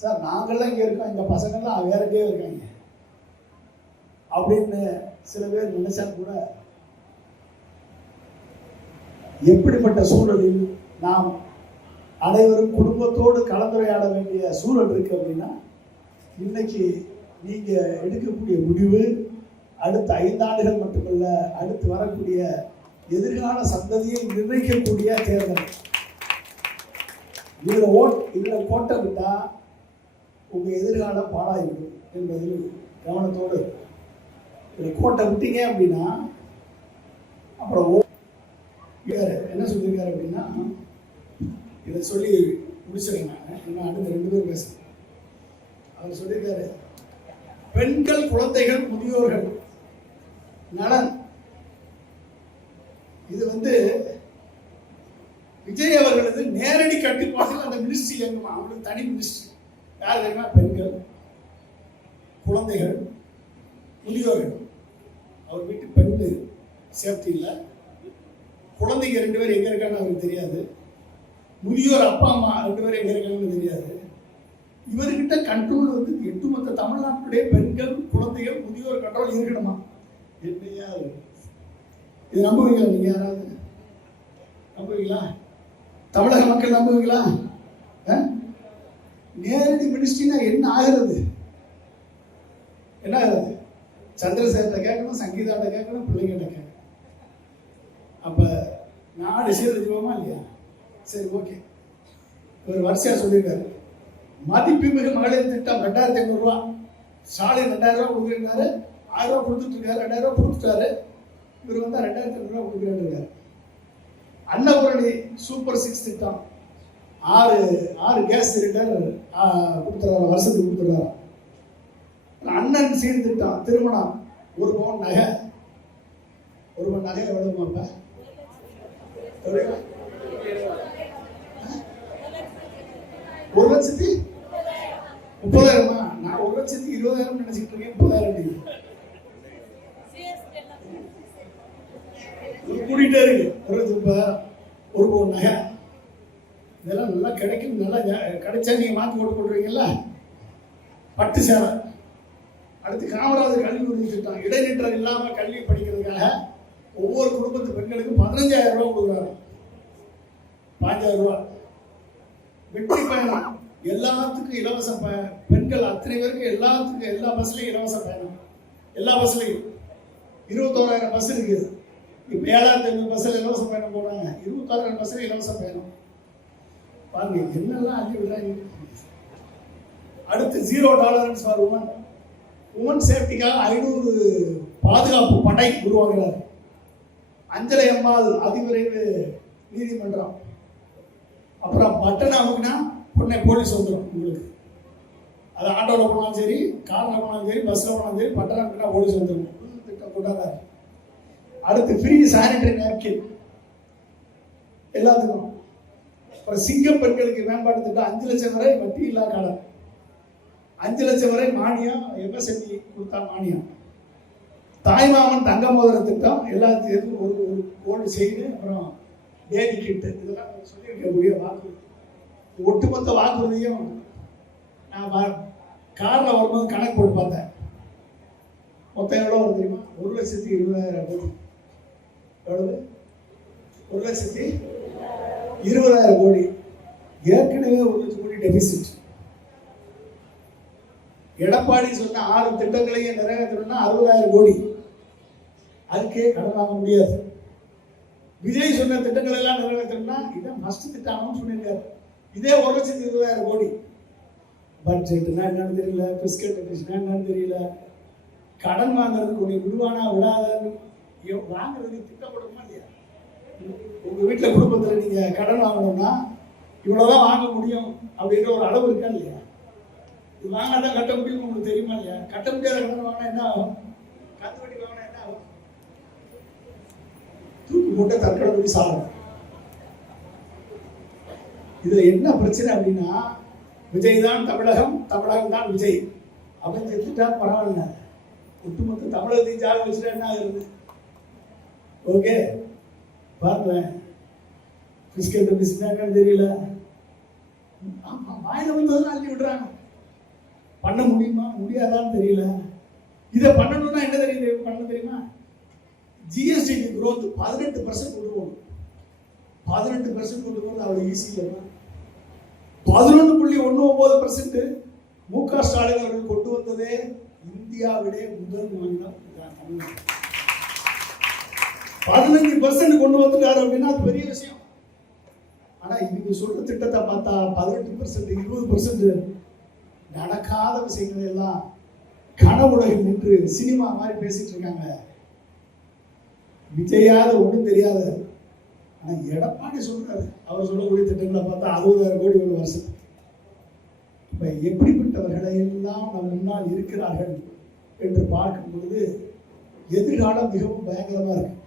Sir நாங்கள்லாம் இங்கே இருக்கோம், இந்த பசங்கள்லாம் வேற எங்கேயோ இருக்காங்க அப்படின்னு சில பேர் நினைச்சா கூட, எப்படிப்பட்ட சூழலில் நாம் அனைவரும் குடும்பத்தோடு கலந்துரையாட வேண்டிய சூழல் இருக்கு அப்படின்னா, இன்னைக்கு நீங்க எடுக்கக்கூடிய முடிவு அடுத்த 5 ஆண்டுகள் மட்டுமல்ல, அடுத்து வரக்கூடிய எதிர்கால சந்ததியை நிர்ணயிக்கக்கூடிய தேர்தல். இதுல கோட்டை விட்டா உங்க எதிர்காலம் பாழாகிவிடும் என்பதில் கவனத்தோடு. இதில் கோட்டை விட்டீங்க அப்படின்னா அப்புறம் என்ன சொல்லியிருக்காரு அப்படின்னா, இதை சொல்லி முடிச்சிருங்க, இன்னும் அடுத்த 2 பேர் பேசுறேன். அவர் சொல்லியிருக்காரு, பெண்கள், குழந்தைகள், முதியோர்கள் நலன். இது விஜய் அவர்களது நேரடி கட்டுப்பாட்டில் அந்த மினிஸ்ட்ரி இயங்குமா, அவங்களுக்கு தனி மினிஸ்ட்ரி. யார் தெரியுமா? பெண்கள், குழந்தைகள், முதியோர்கள். அவர் வீட்டு பெண்ணு சேஃப்டி இல்லை, குழந்தைங்க 2 பேர் எங்க இருக்கான்னு அவருக்கு தெரியாது, முதியோர் அப்பா அம்மா 2 பேரும் எங்க இருக்காங்கன்னு தெரியாது. இவர்கிட்ட கண்ட்ரோல் ஒட்டுமொத்த தமிழ்நாட்டுடைய பெண்கள், குழந்தைகள், முதியோர் கண்ட்ரோல் இருக்கணுமா? என்னையா இது நம்புவீங்களா? நீங்க யாராவது நம்புவீங்களா? தமிழக மக்கள் நம்புவீங்களா? நேரடி மினிஸ்ட்ரினா என்ன ஆகிறது? என்ன ஆகிறது? சந்திரசேகர்கிட்ட கேட்கணும், சங்கீதாட்ட கேட்கணும், பிள்ளைங்கிட்ட கேட்கணும். அப்ப நாடு சீரழிஞ்சுவோமா இல்லையா? சரி, ஓகே. ஒரு வரிசையா சொல்லியிருக்காரு, மதிப்புமிகு மகளிர் திட்டம் 2500 ரூபா. ஸ்டாலின் 2000 ரூபா கொடுக்குறாரு, 1000 ரூபா கொடுத்துட்டு இருக்காரு, 2000 ரூபா கொடுத்துட்டாரு. இவர் 2500 ரூபா கொடுக்குறாரு. அன்னபூரணி சூப்பர் 6 திட்டம் 6 கேஸ் சிலிண்டர் கொடுத்துறாரு, வருஷத்துக்கு கொடுத்துறாரு. அண்ணன் சீர் திட்டம், திருமணம் 1 பவுன் நகை. 1 பவுன் நகை எவ்வளவுமா? இப்ப 1,30,000. நான் 1,20,000 நினைச்சிட்டு இருக்கேன். 30,000 கூட்டிகிட்டே இருக்கு. 1 பவுன் நகை இதெல்லாம் நல்லா கிடைக்கும். நல்லா கிடைச்சா நீங்க மாற்றி போட்டு கொடுக்குறீங்கல்ல. பட்டு சேவை. அடுத்து காமராஜர் கல்வி உறுதி திட்டம், இடைநிற்றல் இல்லாம கல்வி படிக்கிறதுக்காக ஒவ்வொரு குடும்பத்து பெண்களுக்கும் 15,000 ரூபாய் கொடுக்குறாங்க. 5,000 ரூபாய். வெற்றி பயணம் எல்லாத்துக்கும் இலவச பெண்கள் அத்தனை பேருக்கு எல்லாத்துக்கும் எல்லா பஸ்லையும் இலவச பயணம். எல்லா பஸ்லையும் 21,000 பஸ் இருக்குது. இப்ப 7,500 பஸ்ல இலவச பயணம் போடுறாங்க. 21,000 பஸ்ல இலவச பயணம். பாருங்க என்னெல்லாம் அள்ளி விடுறாங்க. அடுத்து 0 டாலரன்ஸ் ஃபார் உமன். உமன் சேஃப்டிக்காக 500 பாதுகாப்பு படை உருவாகிறார். அஞ்சலை அம்மாள் அதிவிரைவு நீதிமன்றம். அப்புறம் பட்டன் அமுக்குனா உடனே போலீஸ் வந்துடும் உங்களுக்கு. அது ஆட்டோவில் போனாலும் சரி, காரில் போனாலும் சரி, பஸ்ஸில் போனாலும் சரி, பட்டன் அமுக்குனா போலீஸ் வந்துடும். திட்டம் கொண்டாடுறாரு. அடுத்து ஃப்ரீ சானிட்டரி நாப்கின் எல்லாத்துக்கும். அப்புறம் சிங்கம் பெண்களுக்கு மேம்பாட்டு திட்டம் 5 லட்சம் வரை வட்டி இல்லா கடன், 5 லட்சம் வரை மானியம், எம்எஸ்எம்இ கொடுத்தா மானியம். தாய்மாமன் தங்க மோதிர திட்டம் எல்லாத்துக்கும் ஒரு கோல்டு செயின், அப்புறம் பேபி கிட்டு. இதெல்லாம் சொல்லியிருக்கக்கூடிய வாக்குறுதி. ஒட்டுமொத்த வாக்குறுதியும் நான் காரில் வரும்போது கணக்கு போட்டு பார்த்தேன். மொத்தம் எவ்வளோ வருது தெரியுமா? 1,20,000 கோடி. எவ்வளவு? 1,20,000 கோடி. ஏற்கனவே 1 லட்சம் கோடி டெபிசிட். எடப்பாடி சொன்ன 6 திட்டங்களையும் நிறைவேற்றணும்னா 60,000 கோடி. அதுக்கே கடன் வாங்க முடியாது. விஜய் சொன்ன திட்டங்கள் எல்லாம் நிறைவேற்றணும்னா இதான் ஃபர்ஸ்ட் திட்டம் சொல்லியிருக்காரு. இதே 1,20,000 கோடி. பட்ஜெட்னா என்னன்னு தெரியல, பிஸ்கட் என்னன்னு தெரியல. கடன் வாங்குறதுக்கு உன்னை விடுவானா விடாதான்னு வாங்குறதுக்கு திட்டப்படணுமா இல்லையா? உங்க வீட்டுல குடும்பத்துல நீங்க கடன் வாங்கணும்னா இவ்வளவுதான் வாங்க முடியும் அப்படின்ற ஒரு அளவு இருக்கா இல்லையா? இது வாங்கினாதான் கட்ட முடியும் உங்களுக்கு தெரியுமா இல்லையா? கட்ட முடியாத கடன் வாங்கினா என்ன ஆகும்? கந்து வட்டி வாங்கினா என்ன ஆகும்? தூக்கி போட்டு தற்கொலை பண்ணி சாகணும். இதுல என்ன பிரச்சனை அப்படின்னா, விஜய் தான் தமிழகம், தமிழகம் தான் விஜய் அப்படின்னு செத்துட்டா பரவாயில்ல. ஒட்டுமொத்த தமிழகத்தையும் ஜாக வச்சுட்டா என்ன ஆகுது? ஓகே பாருங்களேன். பிஸ்கட் பிஸ்னாக்கன்னு தெரியல, வாயில வந்ததெல்லாம் அள்ளி விடுறாங்க. பண்ண முடியுமா முடியாதான்னு தெரியல. இதை பண்ணணும்னா என்ன பண்ண தெரியுமா? ஜிஎஸ்டி growth 18% கொண்டு போகணும். 18% கொண்டு போகிறது அவ்வளவு ஈஸி இல்லைன்னா 11.19% மு.க. ஸ்டாலின் அவர்கள் கொண்டு வந்ததே இந்தியாவிலே முதல் மாநிலம் தமிழ்நாடு. 15% கொண்டு வந்துட்டாரு அப்படின்னா அது பெரிய விஷயம். ஆனா இவங்க சொல்ற திட்டத்தை பார்த்தா 18%, 20% நடக்காத விஷயங்கள் எல்லாம் கனவுலகில் நின்று சினிமா மாதிரி பேசிட்டு இருக்காங்க. விஜயாத ஒன்றும் தெரியாத. ஆனா எடப்பாடி சொல்றாரு, அவர் சொல்லக்கூடிய திட்டங்களை பார்த்தா 60,000 கோடி ஒரு வருஷம். இப்ப எப்படிப்பட்டவர்களை எல்லாம் நம் முன்னால் இருக்கிறார்கள் என்று பார்க்கும் பொழுது எதிர்காலம் மிகவும் பயங்கரமா இருக்கு.